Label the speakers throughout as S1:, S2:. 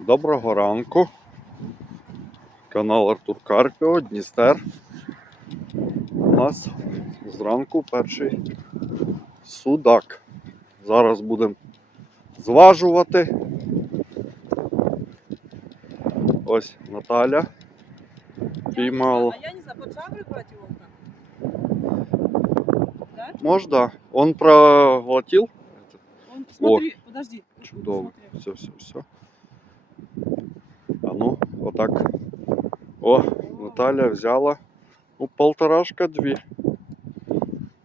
S1: Доброго ранку. Канал Артур Карпіо, Дністер. У нас зранку перший судак. Зараз будемо зважувати. Ось Наталя піймала.
S2: А я не знаю, под жабры брать его так?
S1: Можна? Он проглотил?
S2: Он, смотри, подожди.
S1: Чудово. Все, все, все. А ну, отак. О, Наталя взяла. Ну, полторашка дві.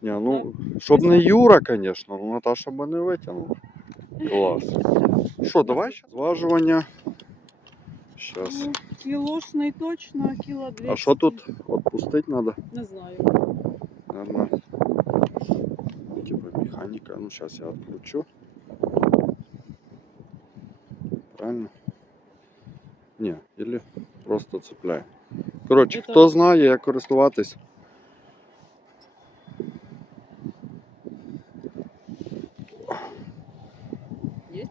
S1: Ні, ну, щоб не Юра, звісно, ну Наташа би не витягнула. Клас. Що, давай ще зважування. Щас.
S2: Ну, Кілошний точно, кіло 200.
S1: А що тут? Отпустить треба?
S2: Не знаю.
S1: Наверное, типа механика. Ну, сейчас я отключу. Правильно? Не, или просто цепляй. Коротше,
S2: Это-
S1: хто знає, як користуватись.
S2: Есть?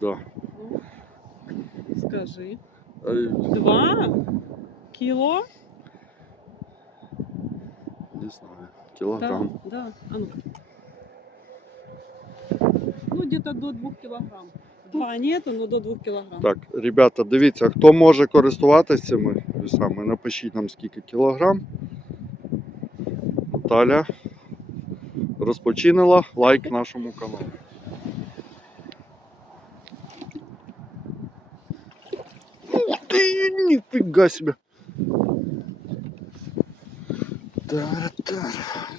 S1: Да.
S2: Ну, скажи.
S1: Ай,
S2: Два кіло?
S1: Не знаю. Кілограм.
S2: Да, да. А ну. Ну, где-то до двух килограмм. Два нету, но до двух килограмм.
S1: Так, ребята, дивіться, хто може користуватися цими весами, напишіть нам скільки кілограм. Наталя розпочинила лайк нашому каналу. Ух ти, ніфіга себе. Тара-тара.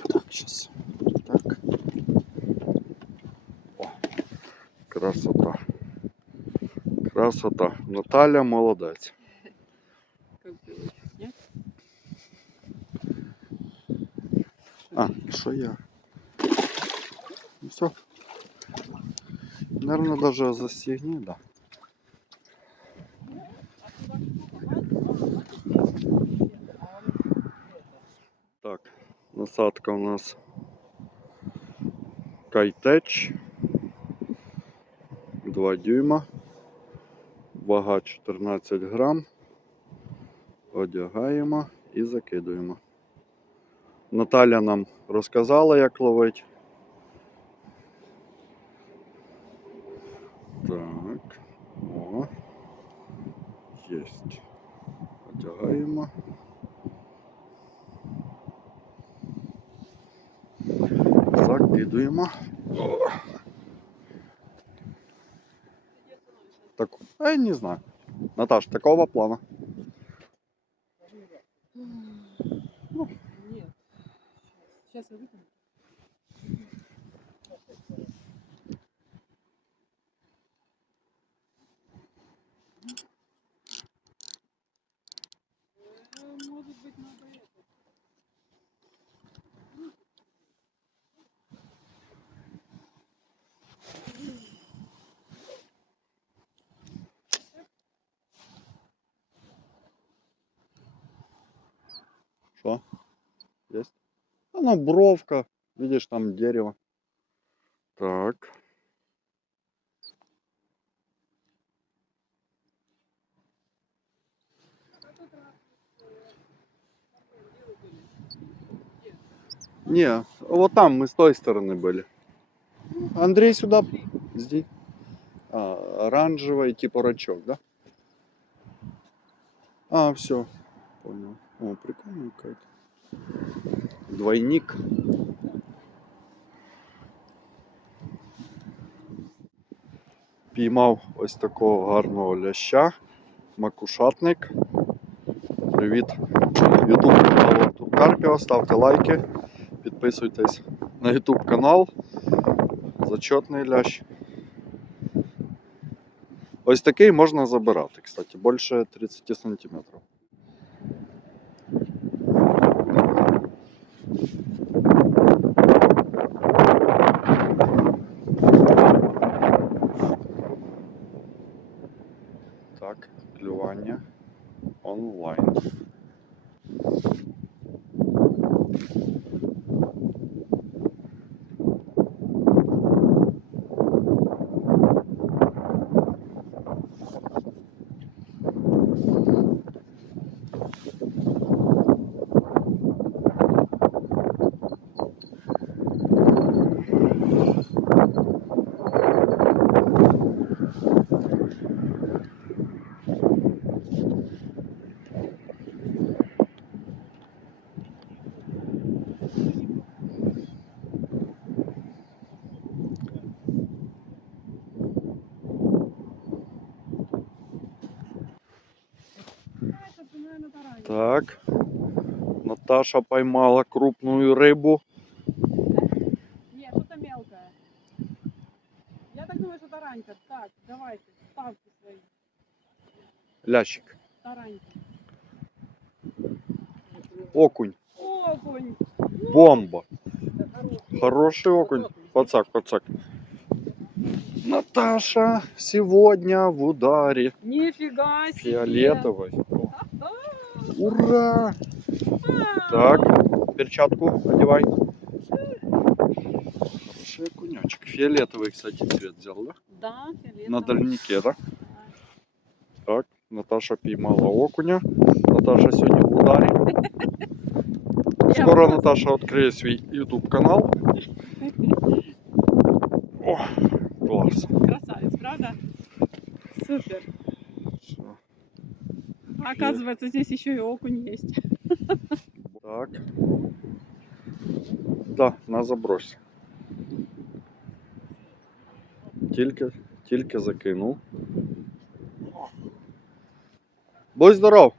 S1: Так, сейчас. Так. О, красота. Красота. Наталя молодець. А, що я? Ну все. Наверное, даже застегни, да. Так, насадка у нас Кайтеч. 2 дюйма. Вага 14 грам. Одягаємо і закидуємо. Наталя нам розказала, як ловить. Так. О. Єсть. Одягаємо. Закидуємо. О. Так, а я не знаю. Наташ, такого плана.
S2: Нет. Сейчас я выкину. Э, Может быть, надо
S1: Ну, бровка. Видишь, там дерево. Так. Не, вот там мы с той стороны были. Андрей сюда. Здесь. А, оранжевый типа рачок, да? А, все. Понял. О, прикольно какая-то. Двойник. Піймав ось такого гарного ляща. Макушатник. Привіт. Ютуб канал Артур Карпіо. Ставте лайки. Підписуйтесь на Ютуб канал. Зачетний лящ. Ось такий можна забирати, кстати, більше 30 сантиметрів. Так. Наташа поймала крупную рыбу.
S2: Нет, что-то мелкое. Я так думаю, что таранька. Так, давайте, ставьте свои
S1: Лящик.
S2: тараньки.
S1: Окунь.
S2: Окунь.
S1: Бомба. Хороший окунь. Пацак, пацак. Наташа сегодня в ударе.
S2: Нифига себе.
S1: Фиолетовой.
S2: А,
S1: Ура!
S2: а.
S1: Так, перчатку одевай. Хороший окунечек. Фиолетовый, кстати, цвет взял, да?
S2: Да, фиолетовый.
S1: На дальнике, да? Так, Наташа піймала окуня. Наташа сьогодні в ударі. Скоро Наташа відкриє свій YouTube канал. О, клас.
S2: Красавец, правда? Супер. Оказывается, здесь еще и окунь есть.
S1: Так. Да, на забрось. Тільки, тільки закинув. Будь здоров!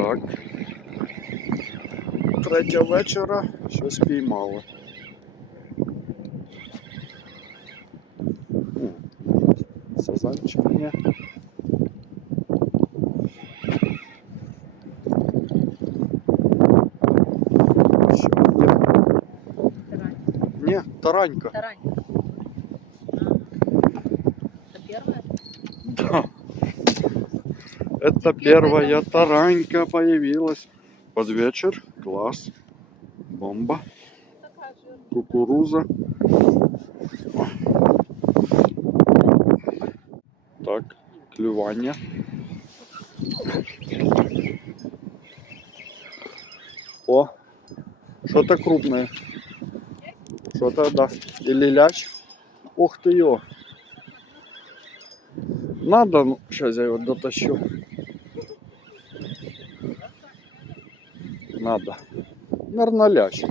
S1: Так. Третя вечора щось піймало. О, Сазанчик ні. Що є? Ні, таранька.
S3: Таранька. Это первое?
S1: Да. Это первая таранька появилась под вечер. Класс. Бомба. Кукуруза. Так, клювання. О, что-то крупное. Что-то, да. Или лящ. Ух ты ё. Надо, ну, сейчас я его дотащу. Надо. Наверное, лящ.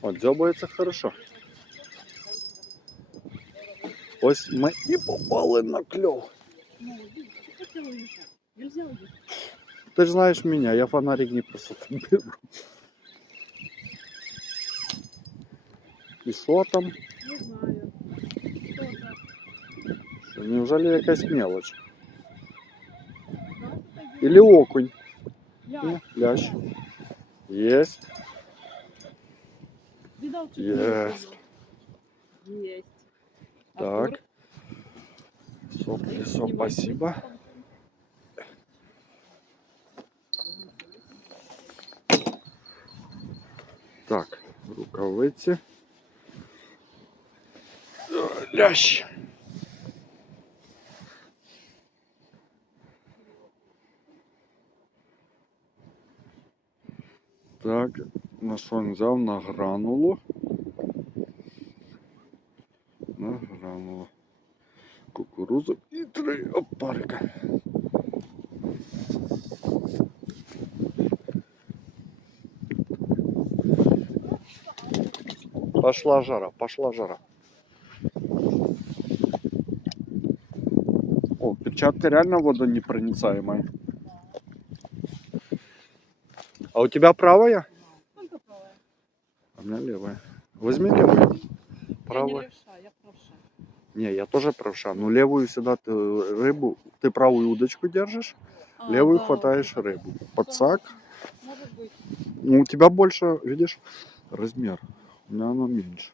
S1: Вот, дзьобається хорошо. Ось ми і попали на кльов.
S2: Ну, иди, что хотела уезжать? Нельзя уезжать.
S1: Ти ж знаєш мене, я фонарик не просто так беру. І що там?
S2: Не знаю. Что-то.
S1: Що, неужели якась мелоч?
S2: Да, что-то есть.
S1: Или окунь? Лящ. Есть. Есть.
S2: Есть.
S1: Так. Соплесо, спасибо. Так, рукавиці. Е, Лящ. Так, на що він взяв? На гранулу. На гранулу. Кукурузу і три опарика. Пошла жара, пошла жара. О, перчатка реально водонепроницаемая. А у тебя правая?
S2: Только правая.
S1: А у меня левая. Возьми левую.
S2: Я не
S1: Правая.
S2: левша, я правша.
S1: Не, я тоже правша. Ну, левую всегда ты рыбу, ты правую удочку держишь,
S2: А,
S1: левую
S2: да,
S1: хватаешь рыбу. Подсак.
S2: Может быть.
S1: Ну, у тебя больше, видишь, размер. У меня она меньше.